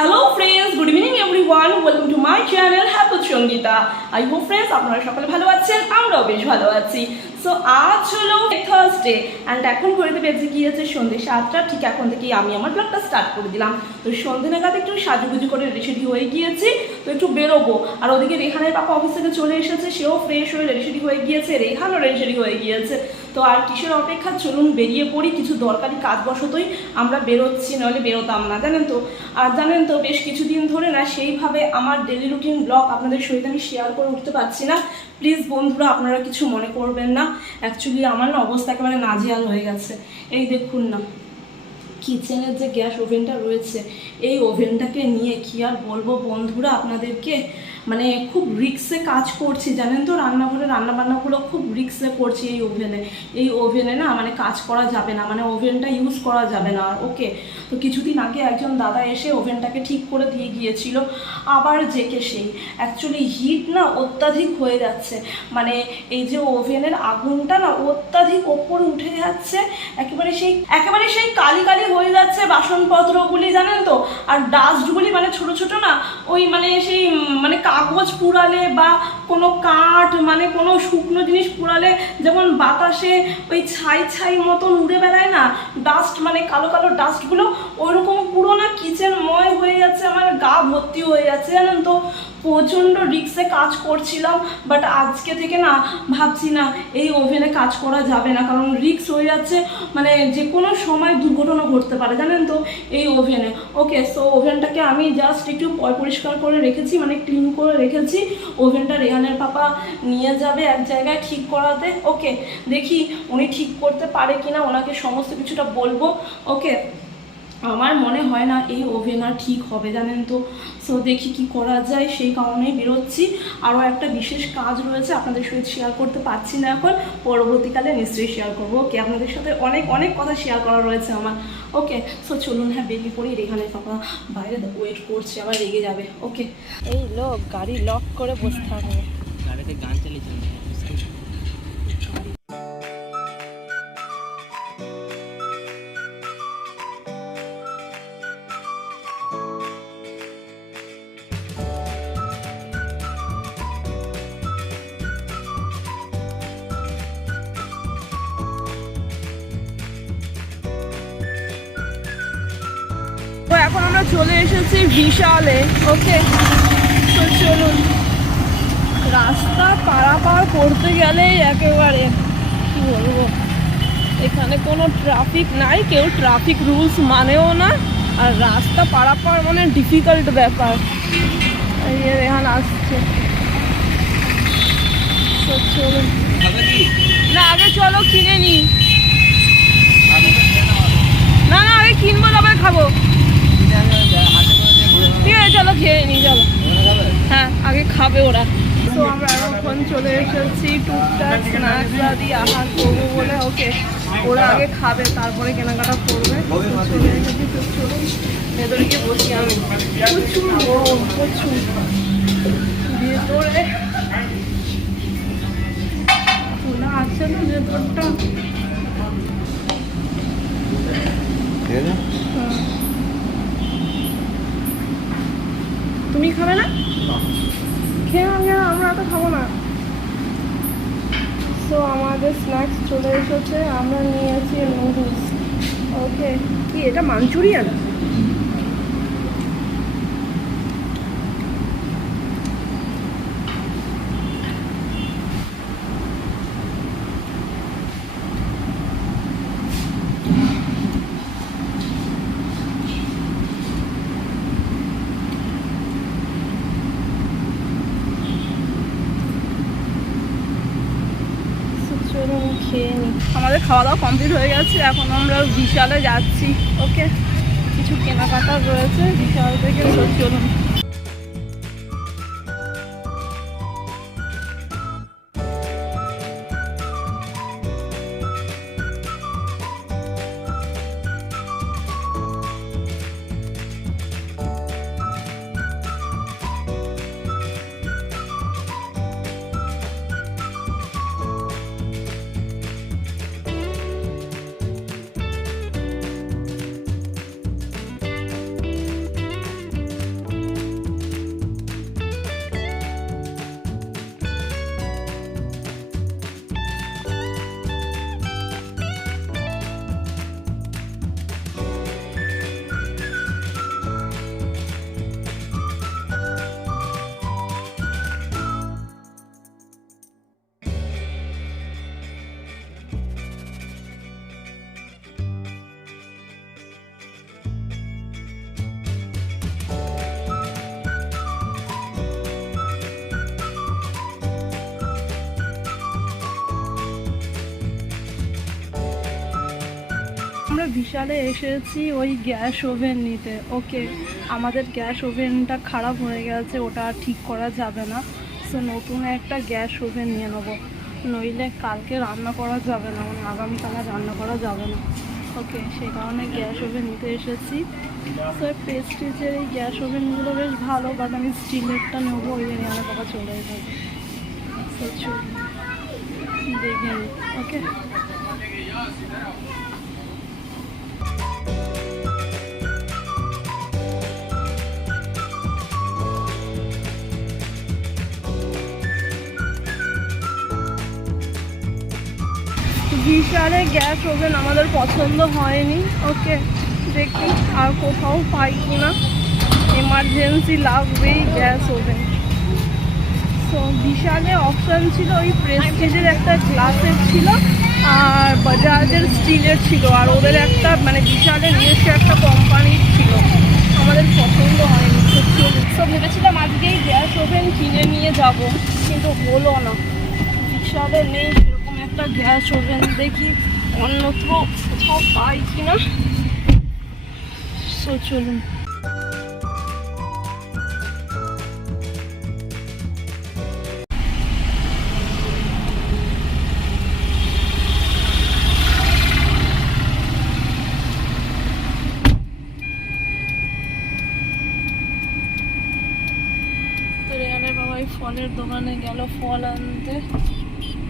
Hello friends good evening everyone welcome to my channel happy Sangeeta I hope friends আপনারা সকলে ভালো আছেন, আমরাও বেশ ভালো আছি। সো আজ হলো থার্সডে অ্যান্ড এখন ঘড়িতে বেজে গিয়েছে সন্ধ্যে সাতটা, ঠিক এখন থেকেই আমি আমার ব্লগটা স্টার্ট করে দিলাম। তো সন্ধ্যে নাগাদ একটু সাজুগুজু করে রেডি হয়ে গিয়েছি, তো একটু বেরোবো। আর ওদিকে রেহানের পাপা অফিস থেকে চলে এসেছে, সেও ফ্রেশ হয়ে রেডি হয়ে গিয়েছে, রেহানও রেডি হয়ে গিয়েছে। তো আর কিসের অপেক্ষা চলুন, বেরিয়ে পড়ি কিছু দরকারি কাজবশতই। আমরা বেরোচ্ছি নাহলে বেরোতাম না, জানেন তো? আর জানেন তো, বেশ কিছুদিন ধরে না সেইভাবে আমার ডেলি রুটিন ব্লগ আপনাদের সহিত আমি শেয়ার করে উঠতে পারছি না। প্লিজ বন্ধুরা, আপনারা কিছু মনে করবেন না। অ্যাকচুয়ালি আমার না অবস্থা একেবারে নাজেহাল হয়ে গেছে। এই দেখুন না, কিচেনের যে গ্যাস ওভেনটা রয়েছে, এই ওভেনটাকে নিয়ে কি আর বলব বন্ধুরা আপনাদেরকে? মানে খুব রিক্সে কাজ করছি, জানেন তো? রান্নাঘরে রান্নাবান্নাগুলো খুব রিক্সে করছি এই ওভেনে এই ওভেনে না মানে কাজ করা যাবে না মানে ওভেনটা ইউজ করা যাবে না। ওকে, তো কিছুদিন আগে একজন দাদা এসে ওভেনটাকে ঠিক করে দিয়ে গিয়েছিল, আবার জেকে সেই। অ্যাকচুয়ালি হিট না অত্যাধিক হয়ে যাচ্ছে। মানে এই যে ওভেনের আগুনটা না অত্যাধিক ওপরে উঠে যাচ্ছে, একেবারে সেই একেবারে সেই কালি কালি হয়ে যাচ্ছে বাসনপত্রগুলি, জানেন তো? আর ডাস্টগুলি মানে ছোট ছোট না, ওই মানে সেই মানে কাগজ পুরালে বা কোনো কাঠ মানে কোনো শুকনো জিনিস পুরালে যেমন বাতাসে ওই ছাই ছাই মতন উড়ে বেড়ায় না ডাস্ট মানে কালো কালো ডাস্টগুলো ওইরকম পুরো না কিচেন ময় হয়ে যাচ্ছে, আমার গা ভর্তি হয়ে যাচ্ছে, জানেন তো? প্রচণ্ড রিক্সে কাজ করছিলাম বাট আজকে থেকে না ভাবছি না এই ওভেনে কাজ করা যাবে না, কারণ রিক্স হয়ে যাচ্ছে মানে যে কোনো সময় দুর্ঘটনা ঘটতে পারে, জানেন তো, এই ওভেনে ওকে সো ওভেনটাকে আমি জাস্ট একটু পরিষ্কার করে রেখেছি মানে ক্লিন করে রেখেছি। ওভেনটা রেহানের পাপা নিয়ে যাবে এক জায়গায় ঠিক করাতে। ওকে দেখি উনি ঠিক করতে পারে কিনা, ওনাকে সমস্ত কিছুটা বলব। ওকে আমার মনে হয় না এই ওভেন আর ঠিক হবে, জানেন তো? সো দেখি কি করা যায়, সেই কারণেই বেরোচ্ছি। আরও একটা বিশেষ কাজ রয়েছে, আপনাদের সহিত শেয়ার করতে পারছি না এখন। পরবর্তীকালে নিশ্চয়ই শেয়ার করব ওকে আপনাদের সাথে অনেক অনেক কথা শেয়ার করা রয়েছে আমার ওকে সো চলুন হ্যাঁ বেরিয়ে পড়ি রেখানে পাপা বাইরে ওয়েট করছে, আবার রেগে যাবে ওকে এই লোক, গাড়ি লক করে বসে থাকবে। গাড়িতে গান চালিয়েছেন চলে এসেছি বিশালে। ওকে, তো চলুন। রাস্তা পারাপার করতে গেলেই একেবারে, কি বলব? এখানে কোনো ট্রাফিক নাই, কেউ ট্রাফিক রুলস মানেও না। আর রাস্তা পারাপার মানে ডিফিকাল্ট ব্যাপার। এই যে রেহান আসছে। না, আগে চলো, কিনে নি। না না, আগে কিনবো, তারপরে খাব। ঠিক আছে, চলো খেয়ে নি চলো। হ্যাঁ আগে খাবে ওরা। তো আমরা এখন চলে এসেছি, টুকটাক স্ন্যাক্স আদি আহার করব বলে। ওকে, ওরা আগে খাবে, তারপরে কেনাকাটা করবে। চলে এসেছি ভেতরে গিয়ে বসি আমি। প্রচুর গরম, প্রচুর। ভেতরে। খোলা আছে না ভেতরটা তুমি খাবে না খেয়ে নাও খেয়ে নাও, আমরা তো খাব না। সো আমাদের স্ন্যাক্স চলে এসেছে, আমরা নিয়ে আছি নুডলস ওকে কি, এটা মাঞ্চুরিয়ান চলুন খেয়ে নিই আমাদের খাওয়া দাওয়া কমপ্লিট হয়ে গেছে। এখন আমরা বিশালে যাচ্ছি। ওকে, কিছু কেনাকাটা রয়েছে। বিশাল থেকে চলুন। বিশালে এসেছি ওই গ্যাস ওভেন নিতে। ওকে, আমাদের গ্যাস ওভেনটা খারাপ হয়ে গেছে, ওটা ঠিক করা যাবে না। সো নতুন একটা গ্যাস ওভেন নিয়ে নেব। নইলে কালকে রান্না করা যাবে না মানে আগামীকাল রান্না করা যাবে না। ওকে, সেই কারণে গ্যাস ওভেন নিতে এসেছি। তো পেস্টিজের এই গ্যাস ওভেনগুলো বেশ ভালো বাট আমি স্টিলেরটা নেব, ওই জন্য আমার বাবা চলে যাবে দেখে ওকে? বিশালে গ্যাস ওভেন আমাদের পছন্দ হয়নি। ওকে, দেখি আর কোথাও পাই কি না। এমার্জেন্সি লাগবেই গ্যাস ওভেন। তো বিশালে অপশান ছিল ওই প্রেস্টিজের একটা গ্লাসের ছিল। আর বাজাজের স্টিলের ছিল, আর ওদের একটা মানে বিশালের নিজস্ব একটা কোম্পানির ছিল। আমাদের পছন্দ হয়নি সত্যি সব ভেবেছিলাম আজকেই গ্যাস ওভেন কিনে নিয়ে যাব, কিন্তু হলো না। বিশালে নেই, সেরকম একটা গ্যাস ওভেন দেখি, অন্যত্র কোথাও পাই কিনা। সো চলুন। এই ফলের দোকানে গেল, ফল আনতে।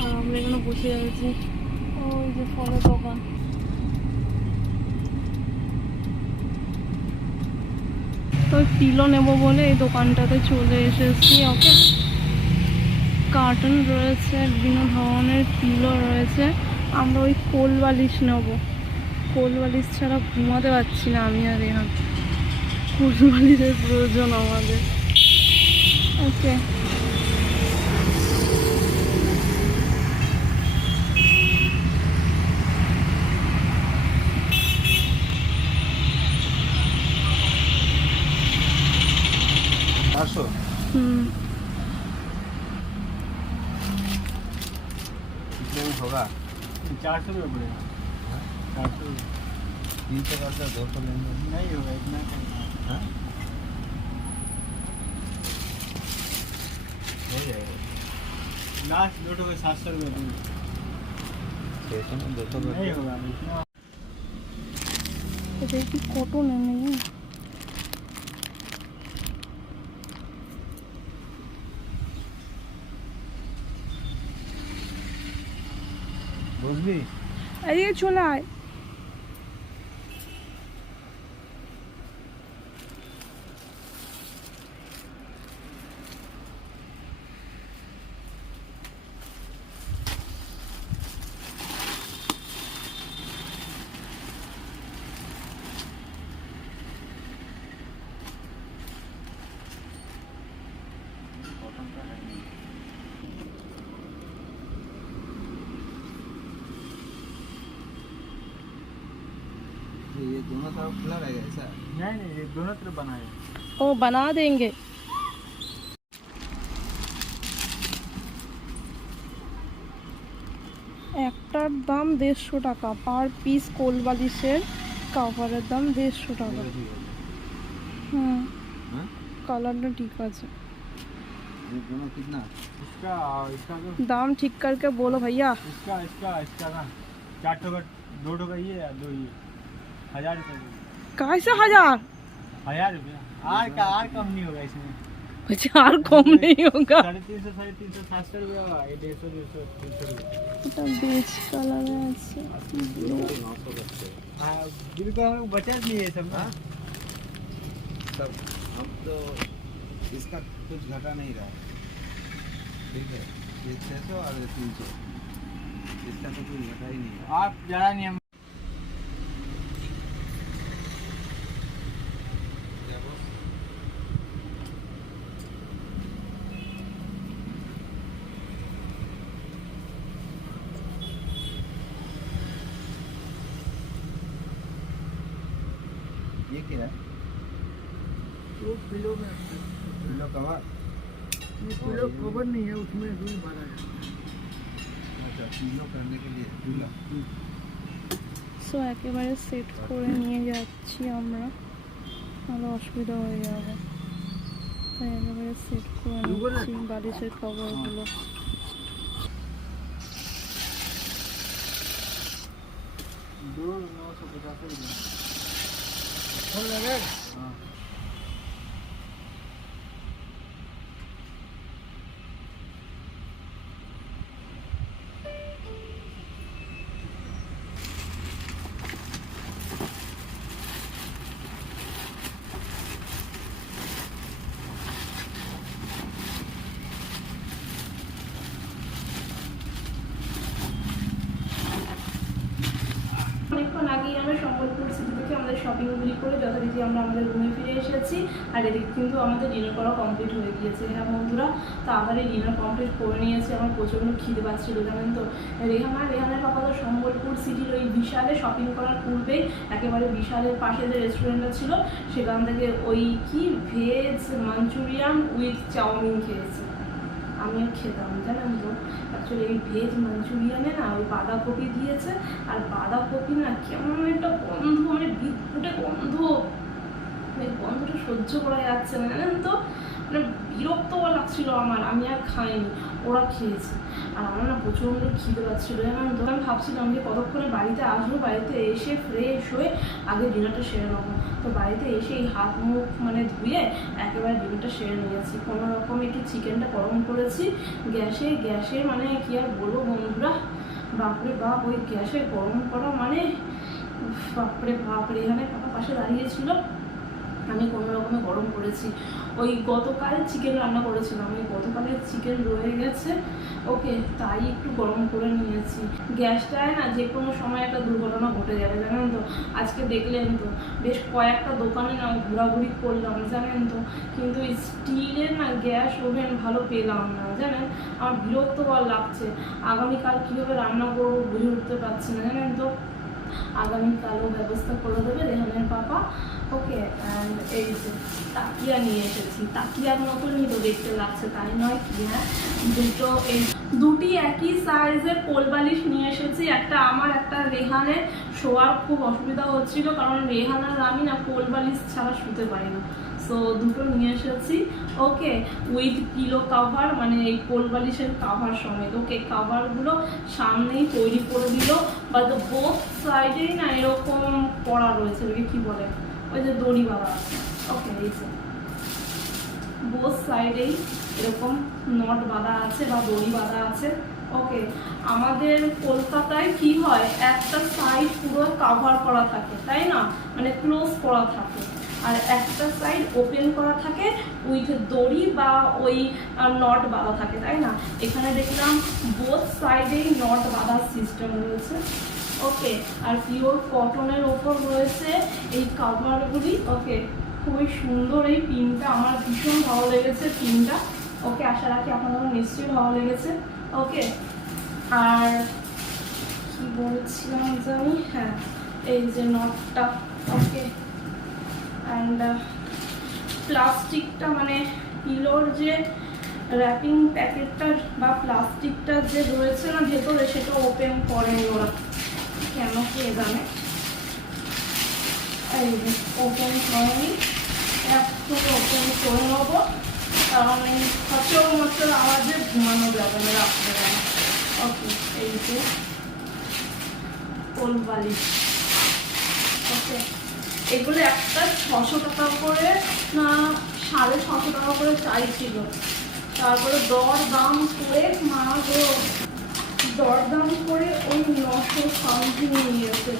আর আমরা এখানে বসে আছি। ওই যে ফলের দোকান। তো পিলো নেব বলে এই দোকানটাতে চলে এসেছি, ওকে? কার্টুন রয়েছে, বিভিন্ন ধরনের পিলো রয়েছে। আমরা ওই কোল বালিশ নেব। কোল বালিশ ছাড়া ঘুমাতে পারছি না আমি আর রেহান কোল বালিশের প্রয়োজন আমাদের। ওকে। चार सौ रुपये पड़ेगा चार सौ तीन सौ का दो सौ लेंगे नहीं होगा इतना हाँ? हो जाएगा। सात सौ रुपये देंगे। नहीं होगा कॉटन है नहीं বুঝলি? এই চলে আয়। ओ बना देंगे। একটার দাম দেড়শো টাকা পার পিস কোল বালিশের কাভারের দাম দেড়শো টাকা। হুম। কালারটা ঠিক আছে। कितना इसका इसका दाम ठीक करके बोलो भैया इसका इसका इसका ना चार टोका दो टोका ये या दो ये। हज़ार कैसे हज़ार? हज़ार आर का आर कम नहीं होगा इसमें। अच्छा, कम नहीं होगा। साढ़े तीन सौ साढ़े तीन सौ सौ रुपया हाँ, हाँ? तो इसका कुछ घटा नहीं रहा ठीक है तो नहीं आप ज़्यादा ये क्या है वो किलो में पिल्लो कवर किलो कवर नहीं है उसमें रूई भरा है अच्छा पिल्लो करने के लिए झूला সো একেবারে সেট করে নিয়ে যাচ্ছি আমরা নাহলে অসুবিধা হয়ে যাবে তাই একেবারে সেট করে নিচ্ছি বালিশের কভারগুলো दो नौ सौ 他们在这儿。করে যথারীতি আমরা আমাদের রুমে ফিরে এসেছি। আর এদিকে কিন্তু আমাদের ডিনার করা কমপ্লিট হয়ে গিয়েছে। হ্যাঁ বন্ধুরা তাড়াতাড়ি ডিনার কমপ্লিট করে নিয়েছে। আমার প্রচণ্ড খিদে পাচ্ছিল, জানেন তো? রেহানা রেহানের পাপা তো সম্বলপুর সিটির ওই বিশালে শপিং করার পূর্বেই একেবারে বিশালের পাশে যে রেস্টুরেন্টটা ছিল, সেখান থেকে ওই কি ভেজ মাঞ্চুরিয়ান উইথ চাউমিন খেয়েছি। আমিও খেতাম, জানেন তো? অ্যাকচুয়ালি এই ভেজ মাঞ্চুরিয়ানে না ওই বাঁধাকপি দিয়েছে, আর বাঁধাকপি না কেমন একটা গন্ধ মানে বিদ্যুটে গন্ধ। ওই গন্ধটা সহ্য করা যাচ্ছে না, জানেন তো? মানে বিরক্ত লাগছিল আমার, আমি আর খাইনি, ওরা খেয়েছে। আর আমার না প্রচণ্ড খিদে পাচ্ছিল, জানেন? তো আমি ভাবছিলাম যে কতক্ষণে বাড়িতে আসব, বাড়িতে এসে ফ্রেশ হয়ে আগে ডিনারটা সেরে নেব। তো বাড়িতে এসে এই হাত মুখ মানে ধুয়ে একেবারে ডিনারটা সেরে নিয়েছি। কোনো রকম একটু চিকেনটা গরম করেছি, গ্যাসে গ্যাসে মানে কি আর বলব বন্ধুরা? বাপরে বাপ, ওই গ্যাসে গরম করা মানে বাপরে বাপরে এখানে পাশে দাঁড়িয়েছিল আমি কোনো রকমে গরম করেছি। ওই গতকাল চিকেন রান্না করেছিলাম। ওই গতকালের চিকেন রয়ে গেছে। ওকে, তাই একটু গরম করে নিয়েছি। গ্যাসটায় না যে কোনো সময় একটা দুর্ঘটনা ঘটে যাবে, জানেন তো? আজকে দেখলেন তো, বেশ কয়েকটা দোকানে না ঘোরাঘুরি করলাম, জানেন তো? কিন্তু স্টিলের না গ্যাস ওভেন ভালো পেলাম না, জানেন? আমার বিরক্তকর লাগছে। আগামীকাল কীভাবে রান্না করব বুঝে উঠতে পারছি না, জানেন তো? আগামীকালও ব্যবস্থা করে দেবে রেহানের পাপা। ওকে এই যে তাকিয়া নিয়ে এসেছি। তাকিয়ার মতনই তো দেখতে লাগছে, তাই নয় কি হ্যাঁ? দুটো এই দুটি একই সাইজের কোল বালিশ নিয়ে এসেছি। একটা আমার, একটা রেহানের। শোয়ার খুব অসুবিধা হচ্ছিল, কারণ আমি না কোল বালিশ ছাড়া শুতে পারি না। সো দুটো নিয়ে এসেছি। ওকে উইথ পিলো কাভার মানে এই কোল বালিশের কাভার সমেত। ওকে কাভারগুলো সামনেই তৈরি করে দিল বাট বোথ সাইডেই না এরকম পড়া রয়েছে ওকে কি বলে? ওই যে দড়ি আছে ওকে এই বোথ সাইডেই এরকম নট বাঁধা আছে বা দড়ি বাঁধা আছে। ওকে আমাদের কলকাতায় কি হয়, একটা সাইড পুরো কাভার করা থাকে, তাই না? মানে ক্লোজ করা থাকে। আর একটা সাইড ওপেন করা থাকে উইথ দড়ি বা ওই নট বাঁধা থাকে, তাই না? এখানে দেখলাম বোথ সাইডেই নট বাঁধার সিস্টেম রয়েছে। ওকে আর পিওর কটনের ওপর রয়েছে এই কাভারগুলি ওকে, খুবই সুন্দর এই পিনটা, আমার ভীষণ ভালো লেগেছে পিনটা। ওকে, আশা রাখি আপনাদেরও নিশ্চয়ই ভালো লেগেছে। ওকে, আর কি বলছিলাম যে আমি হ্যাঁ এই যে নটটা ওকে অ্যান্ড প্লাস্টিকটা মানে পিলোর যে র্যাপিং প্যাকেটটা বা প্লাস্টিকটা যে রয়েছে না ভেতরে, সেটা ওপেন করেনি ওরা। কেন কে জানে? ওপেন করেনি একটু ওপেন করে নেব। কারণ এই খচর মচর আওয়াজে ঘুমানো যাবে না রাত্রেবেলা। ওকে, এই যে কোল বালিশ। ওকে, এগুলো একটা ছশো টাকা করে না সাড়ে ছশো টাকা করে চাইছিল তারপরে দর দাম করে মা গো দর দাম করে ওই নশো সামথিং নিয়েছে।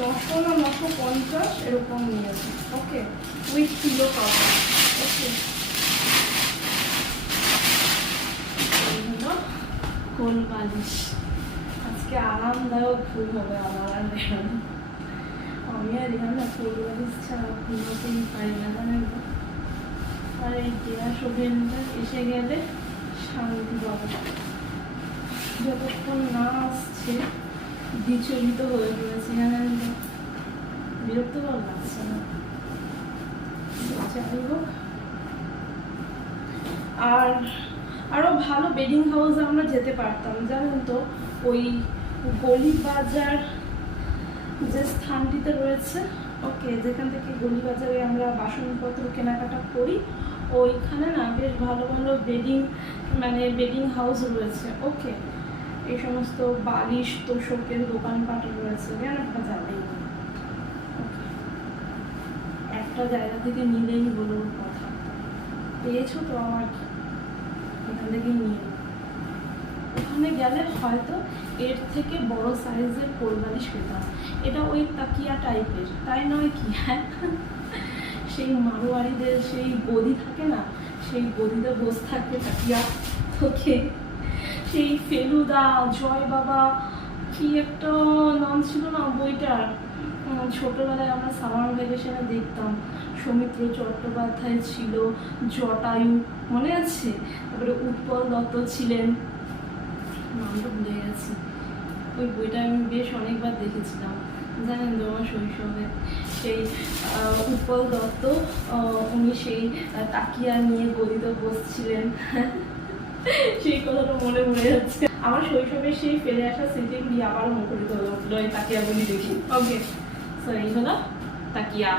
নশো না নশো পঞ্চাশ এরকম নিয়েছে। Okay with kilo cover okay কোল বালিশ। আজকে আরামদায়ক ফুল হবে আমার আর রেহান আমি আর রেহান না কোল বালিশ ছাড়া ঘুমোতেই পারি না জানেন আর এই গ্যাস ওভেনটা এসে গেলে শান্তি পাবো। যতক্ষণ না আসছে, বিচলিত হয়ে পড়েছি জানেন তো বিরক্তকর লাগছে না। আর আরও ভালো বেডিং হাউসে আমরা যেতে পারতাম, জানেন তো? ওই গলি বাজার যে স্থানটিতে রয়েছে, ওকে, যেখান থেকে গলি বাজারে আমরা বাসনপত্র কেনাকাটা করি, ওইখানে না বেশ ভালো ভালো বেডিং মানে বেডিং হাউস রয়েছে। ওকে এই সমস্ত বালিশ তোষকের দোকানপাট রয়েছে, কেন আপনারা যাবেই একটা জায়গা থেকে নিলেই ওর কথা। পেয়েছ তো আমার? এখান থেকে নিয়ে ওখানে গেলে হয়তো এর থেকে বড় সাইজের কোলবালিশ পেতাম। এটা ওই তাকিয়া টাইপের, তাই নয় কি? হ্যাঁ সেই মারোয়ারিদের সেই গদি থাকে না? সেই গদিতে বসে থাকে তাকিয়া ওকে সেই ফেলুদা, জয় বাবা, কি একটা নাম ছিল না বইটার? ছোটবেলায় আমরা সামার ভ্যাকেশনে দেখতাম। সৌমিত্র চট্টোপাধ্যায় ছিল, জটায়ু, মনে আছে? তারপরে উৎপল দত্ত ছিলেন। নামটা ভুলে গেছি। ওই বইটা আমি বেশ অনেকবার দেখেছিলাম। জানেন তো আমার শৈশবে। সেই উৎপল দত্ত উনি সেই তাকিয়া নিয়ে গদিতে বসছিলেন। সেই কথাটা মনে পড়ে যাচ্ছে। আমার শৈশবে সেই ফেলে আসা স্মৃতিগুলি আবারও মুখরিত দেখি। ওকে সো এই হলো তাকিয়া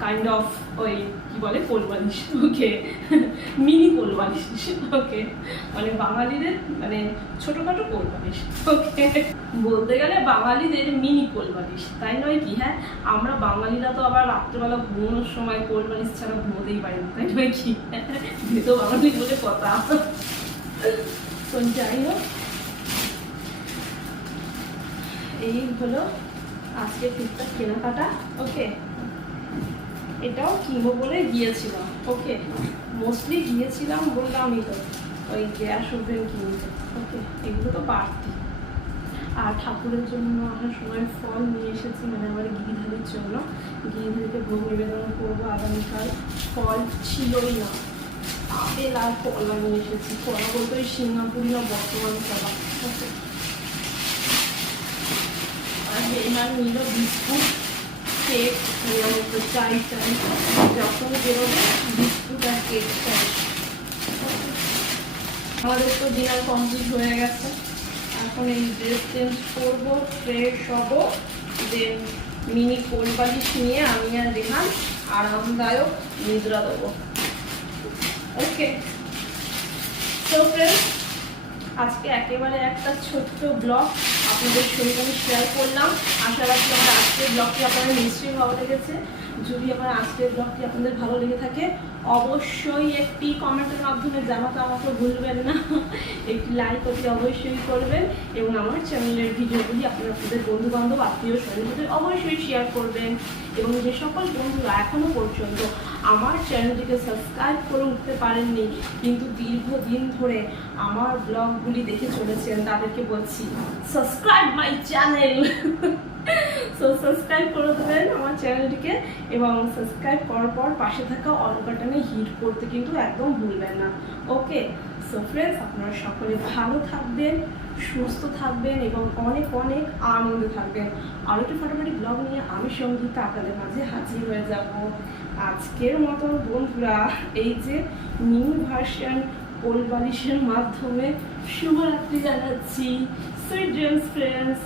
কাইন্ড অফ ওই কি বলে ওকে মিনি ওকে মানে বাঙালিদের মানে ছোটোখাটো কোলবালিশ ওকে বলতে গেলে বাঙালিদের মিনি কোলবালিশ তাই নয় কি হ্যাঁ? আমরা বাঙালিরা তো আবার রাত্রেবেলা ঘুমানোর সময় কোলবালিশ ছাড়া ঘুমোতেই পারি না। তাই নয় কি? তো বাঙালি বলে কথা। তো যাই হোক এই হলো আজকে টুকটাক কেনাকাটা। ওকে এটাও কিনবো বলে গিয়েছিলাম ওকে মোস্টলি গিয়েছিলাম বললামই তো, ওই গ্যাস ওভেন কিনতে। ওকে এগুলো তো বাড়তি। আর ঠাকুরের জন্য আসার সময় ফল নিয়ে এসেছি মানে আমার গিরিধারীর জন্য। গিরিধারীকে ভোগ নিবেদন করব আগামীকাল। ফল ছিলই না। আপেল আর নিয়ে এসেছি কলা বলতে বর্তমান আর বিস্কুট কেক চাই চাই যখন বিস্কুট আর কেক চাই তো ডিনার কমপ্লিট হয়ে গেছে এখন এই ড্রেস চেঞ্জ করব ফ্রেশ হব দেন মিনি কোল বালিশ নিয়ে আমি আর রেহান আরামদায়ক নিদ্রা দেবো। ওকে তো ফ্রেন্ডস আজকে একেবারে একটা ছোট্ট ব্লগ আপনাদের সঙ্গে আমি শেয়ার করলাম। আশা রাখছি আমরা আজকের ব্লগটি আপনাদের নিশ্চয়ই ভালো লেগেছে। যদি আমার আজকের ব্লগটি আপনাদের ভালো লেগে থাকে, অবশ্যই একটি কমেন্টের মাধ্যমে জানাতে আমাকে ভুলবেন না। একটি লাইক অতি অবশ্যই করবেন এবং আমার চ্যানেলের ভিডিওগুলি আপনারা আপনাদের বন্ধু বান্ধব আত্মীয় স্বজনদের অবশ্যই শেয়ার করবেন। এবং যে সকল বন্ধুরা এখনও পর্যন্ত আমার চ্যানেলটিকে সাবস্ক্রাইব করে উঠতে পারেননি, কিন্তু দীর্ঘদিন ধরে আমার ব্লগগুলি দেখে চলেছেন, তাদেরকে বলছি subscribe my channel so subscribe করে দেবেন আমার চ্যানেলটিকে এবং সাবস্ক্রাইব করার পর পাশে থাকা অল বাটনে হিট করতে কিন্তু একদম ভুলবেন না। ওকে সো ফ্রেন্ডস আপনারা সকলে ভালো থাকবেন, সুস্থ থাকবেন এবং অনেক অনেক আনন্দে থাকবেন। আরও একটু ফটোমেটিক ব্লগ নিয়ে আমি সঙ্গীতা আপনাদের মাঝে হাজির হয়ে যাব। আজকের মতো বন্ধুরা, এই যে নিউ ভার্সন কোল বালিশের মাধ্যমে শুভরাত্রি জানাচ্ছি। Sweet dreams friends